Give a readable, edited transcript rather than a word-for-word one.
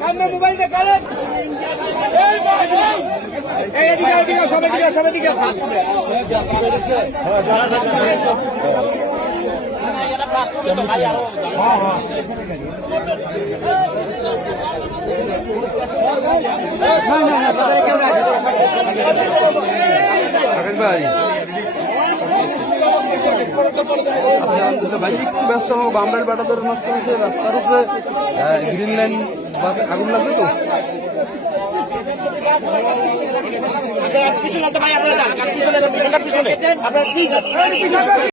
সামনে মোবাইল দেখালেন সবাই দিকে সবাই দিকে ভাই ভাই একটু ব্যস্ত হবো বামরাইল বাটাদোর মাঝখানে রাস্তার উপরে গ্রিন লাইন বাস আগুন লাগবে তো পিছনে ভাই আপনারা